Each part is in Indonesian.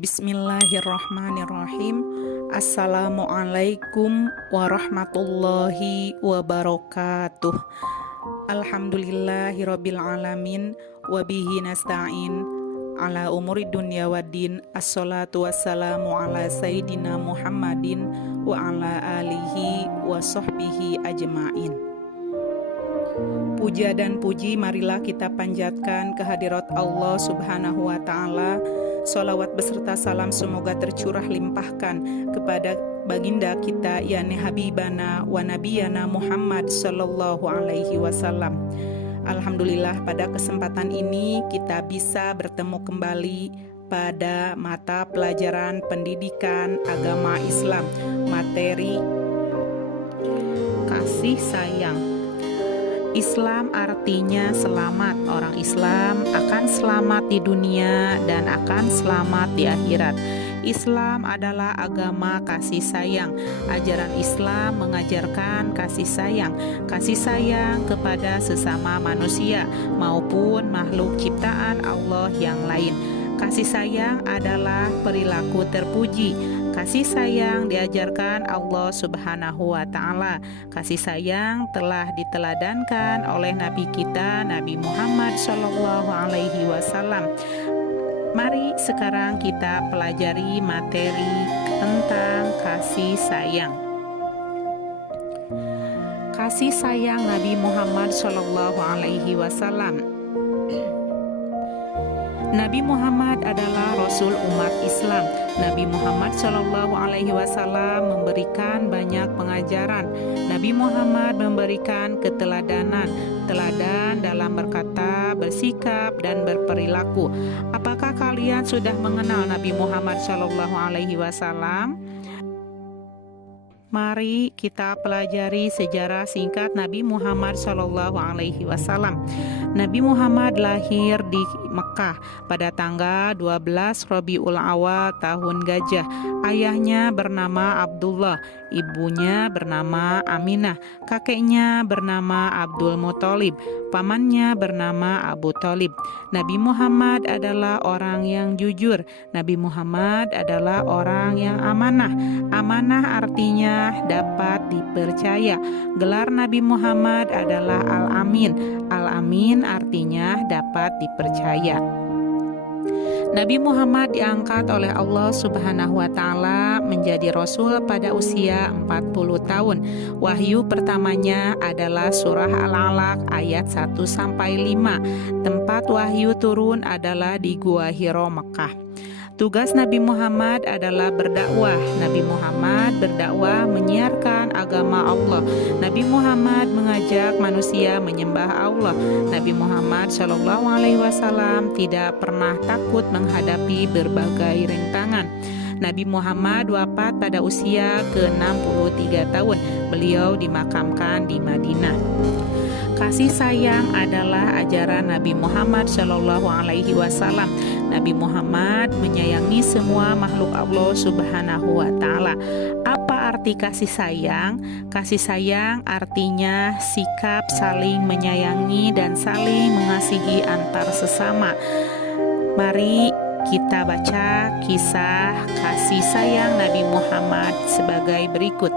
Bismillahirrahmanirrahim. Assalamualaikum warahmatullahi wabarakatuh. Alhamdulillahirabbil alamin wa bihi nasta'in ala umuri dunya waddin. Assalatu wassalamu ala sayyidina Muhammadin wa ala alihi wa sahbihi ajmain. Puja dan puji marilah kita panjatkan kehadirat Allah Subhanahu wa taala. Sholawat beserta salam semoga tercurah limpahkan kepada baginda kita yakni Habibana wa Nabiyana Muhammad sallallahu alaihi wasallam. Alhamdulillah pada kesempatan ini kita bisa bertemu kembali pada mata pelajaran pendidikan agama Islam, materi kasih sayang. Islam artinya selamat. Orang Islam akan selamat di dunia dan akan selamat di akhirat. Islam adalah agama kasih sayang. Ajaran Islam mengajarkan kasih sayang kepada sesama manusia maupun makhluk ciptaan Allah yang lain. Kasih sayang adalah perilaku terpuji. Kasih sayang diajarkan Allah Subhanahu wa taala. Kasih sayang telah diteladankan oleh Nabi kita Nabi Muhammad sallallahu alaihi wasallam. Mari sekarang kita pelajari materi tentang kasih sayang. Kasih sayang Nabi Muhammad sallallahu alaihi wasallam. Nabi Muhammad adalah Rasul umat Islam. Nabi Muhammad Shallallahu Alaihi Wasallam memberikan banyak pengajaran. Nabi Muhammad memberikan keteladanan, teladan dalam berkata, bersikap, dan berperilaku. Apakah kalian sudah mengenal Nabi Muhammad Shallallahu Alaihi Wasallam? Mari kita pelajari sejarah singkat Nabi Muhammad Shallallahu Alaihi Wasallam. Nabi Muhammad lahir di Mekah pada tanggal 12 Rabiul Awal tahun Gajah. Ayahnya bernama Abdullah, ibunya bernama Aminah, kakeknya bernama Abdul Muthalib, pamannya bernama Abu Thalib. Nabi Muhammad adalah orang yang jujur. Nabi Muhammad adalah orang yang amanah. Amanah artinya dapat dipercaya. Gelar Nabi Muhammad adalah Al-Amin. Al-Amin artinya dapat dipercaya. Nabi Muhammad diangkat oleh Allah Subhanahu wa taala menjadi rasul pada usia 40 tahun. Wahyu pertamanya adalah surah Al-Alaq ayat 1 sampai 5. Tempat wahyu turun adalah di Gua Hiro, Mekah. Tugas Nabi Muhammad adalah berdakwah. Nabi Muhammad berdakwah menyiarkan agama Allah. Nabi Muhammad mengajak manusia menyembah Allah. Nabi Muhammad Shallallahu Alaihi Wasallam tidak pernah takut menghadapi berbagai rintangan. Nabi Muhammad wafat pada usia ke-63 tahun. Beliau dimakamkan di Madinah. Kasih sayang adalah ajaran Nabi Muhammad Shallallahu Alaihi Wasallam. Nabi Muhammad menyayangi semua makhluk Allah Subhanahu wa taala. Apa arti kasih sayang? Kasih sayang artinya sikap saling menyayangi dan saling mengasihi antar sesama. Mari kita baca kisah kasih sayang Nabi Muhammad sebagai berikut.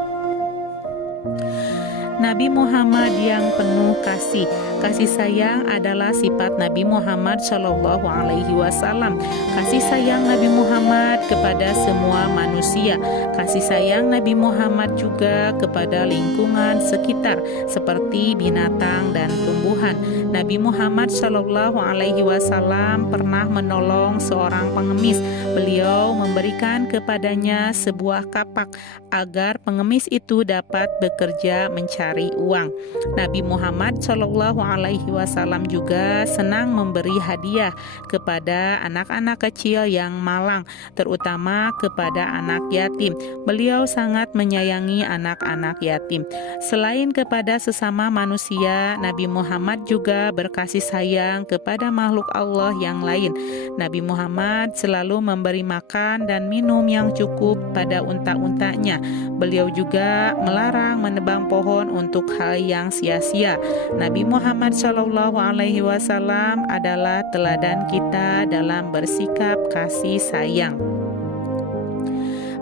Nabi Muhammad yang penuh kasih. Kasih sayang adalah sifat Nabi Muhammad Shallallahu Alaihi Wasallam. Kasih sayang Nabi Muhammad kepada semua manusia. Kasih sayang Nabi Muhammad juga kepada lingkungan sekitar seperti binatang dan tumbuhan. Nabi Muhammad Shallallahu Alaihi Wasallam pernah menolong seorang pengemis. Beliau memberikan kepadanya sebuah kapak agar pengemis itu dapat bekerja mencari uang. Nabi Muhammad Shallallahu Alaihi Wasallam juga senang memberi hadiah kepada anak-anak kecil yang malang, terutama kepada anak yatim. Beliau sangat menyayangi anak-anak yatim. Selain kepada sesama manusia, Nabi Muhammad juga berkasih sayang kepada makhluk Allah yang lain. Nabi Muhammad selalu memberi makan dan minum yang cukup pada unta-untanya. Beliau juga melarang menebang pohon untuk hal yang sia-sia. Nabi Muhammad Shallallahu Alaihi Wasallam adalah teladan kita dalam bersikap kasih sayang.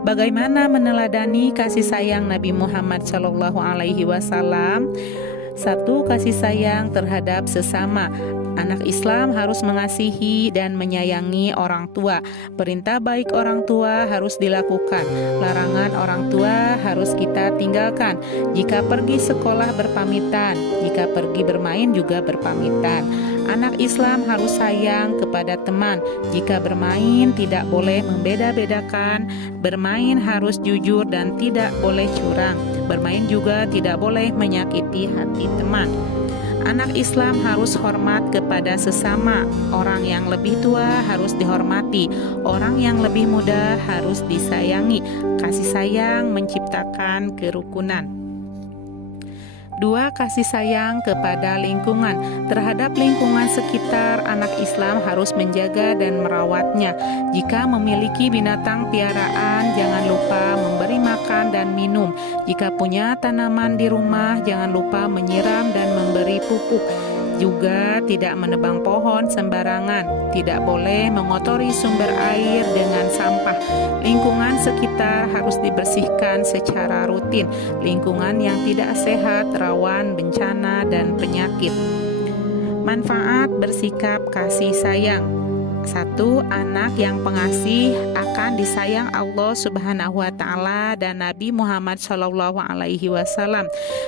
Bagaimana meneladani kasih sayang Nabi Muhammad SAW? Satu, kasih sayang terhadap sesama. Anak Islam harus mengasihi dan menyayangi orang tua. Perintah baik orang tua harus dilakukan. Larangan orang tua harus kita tinggalkan. Jika pergi sekolah berpamitan, jika pergi bermain juga berpamitan. Anak Islam harus sayang kepada teman. Jika bermain tidak boleh membeda-bedakan. Bermain harus jujur dan tidak boleh curang. Bermain juga tidak boleh menyakiti hati teman. Anak Islam harus hormat kepada sesama. Orang yang lebih tua harus dihormati. Orang yang lebih muda harus disayangi. Kasih sayang menciptakan kerukunan. Dua, kasih sayang kepada lingkungan. Terhadap lingkungan sekitar, anak Islam harus menjaga dan merawatnya. Jika memiliki binatang piaraan, jangan lupa memberi makan dan minum. Jika punya tanaman di rumah, jangan lupa menyiram dan memberi pupuk. Juga tidak menebang pohon sembarangan. Tidak boleh mengotori sumber air dengan sampah. Lingkungan sekitar harus dibersihkan secara rutin. Lingkungan yang tidak sehat rawan bencana dan penyakit. Manfaat bersikap kasih sayang. Satu, anak yang pengasih akan disayang Allah Subhanahu wa Ta'ala dan Nabi Muhammad SAW.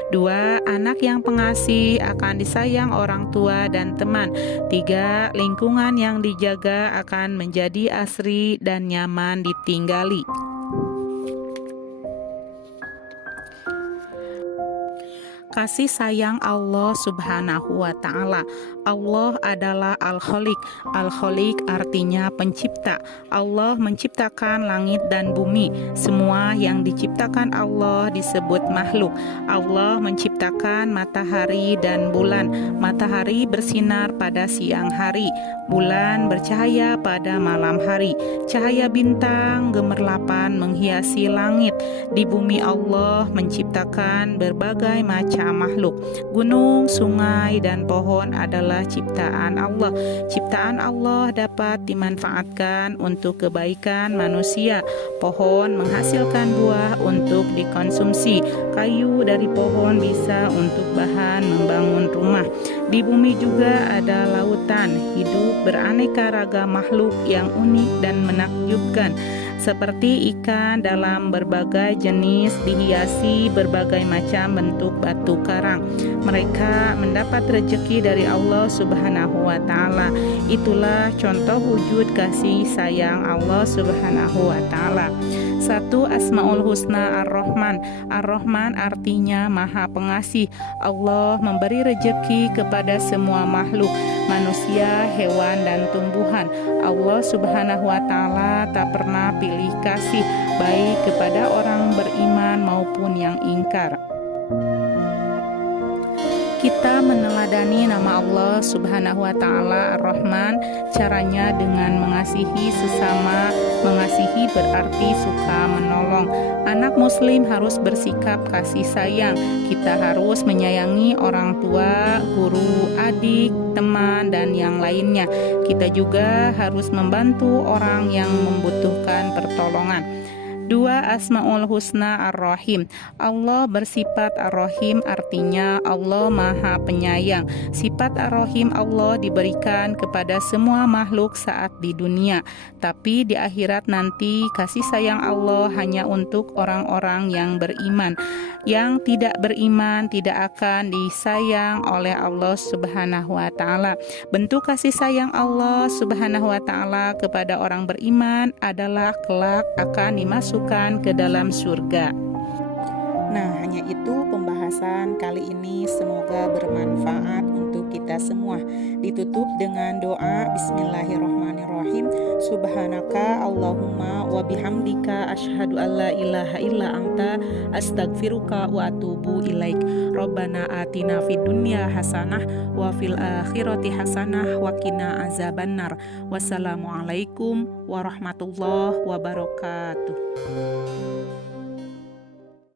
Dua, anak yang pengasih akan disayang orang tua dan teman. Tiga, lingkungan yang dijaga akan menjadi asri dan nyaman ditinggali. Kasih sayang Allah Subhanahu wa Ta'ala. Allah adalah Al-Khaliq. Al-Khaliq artinya pencipta. Allah menciptakan langit dan bumi. Semua yang diciptakan Allah disebut makhluk. Allah menciptakan matahari dan bulan. Matahari bersinar pada siang hari. Bulan bercahaya pada malam hari. Cahaya bintang gemerlapan menghiasi langit. Di bumi Allah menciptakan berbagai macam makhluk. Gunung, sungai, dan pohon adalah ciptaan Allah. Ciptaan Allah dapat dimanfaatkan untuk kebaikan manusia. Pohon menghasilkan buah untuk dikonsumsi. Kayu dari pohon bisa untuk bahan membangun rumah. Di bumi juga ada lautan. Hidup beraneka ragam makhluk yang unik dan menakjubkan. Seperti ikan dalam berbagai jenis dihiasi berbagai macam bentuk batu karang. Mereka mendapat rezeki dari Allah Subhanahu wa Ta'ala. Itulah contoh wujud kasih sayang Allah Subhanahu wa Ta'ala. Satu, Asmaul Husna Ar-Rahman. Ar-Rahman artinya Maha Pengasih. Allah memberi rezeki kepada semua makhluk, manusia, hewan, dan tumbuhan. Allah Subhanahu wa Ta'ala tak pernah pilih kasih, baik kepada orang beriman maupun yang ingkar. Kita meneladani nama Allah Subhanahu wa Ta'ala Ar-Rahman. Caranya dengan mengasihi sesama. Mengasihi berarti suka menolong. Anak muslim harus bersikap kasih sayang. Kita harus menyayangi orang tua, guru, adik, teman, dan yang lainnya. Kita juga harus membantu orang yang membutuhkan pertolongan. Dua, Asmaul Husna Ar-Rahim. Allah bersifat Ar-Rahim artinya Allah Maha Penyayang. Sifat Ar-Rahim Allah diberikan kepada semua makhluk saat di dunia. Tapi di akhirat nanti kasih sayang Allah hanya untuk orang-orang yang beriman. Yang tidak beriman tidak akan disayang oleh Allah Subhanahu wa Ta'ala. Bentuk kasih sayang Allah Subhanahu wa Ta'ala kepada orang beriman adalah kelak akan dimasukkan ke dalam surga. Nah, hanya itu pembahasan kali ini, semoga bermanfaat untuk kita semua. Ditutup dengan doa Bismillahirrahmanirrahim. Subhanaka Allahumma wa bihamdika asyhadu an la ilaha illa anta astaghfiruka wa atubu ilaik. Rabbana atina fid dunya hasanah wa fil akhirati hasanah wa qina azabannar. Wassalamualaikum warahmatullahi wabarakatuh.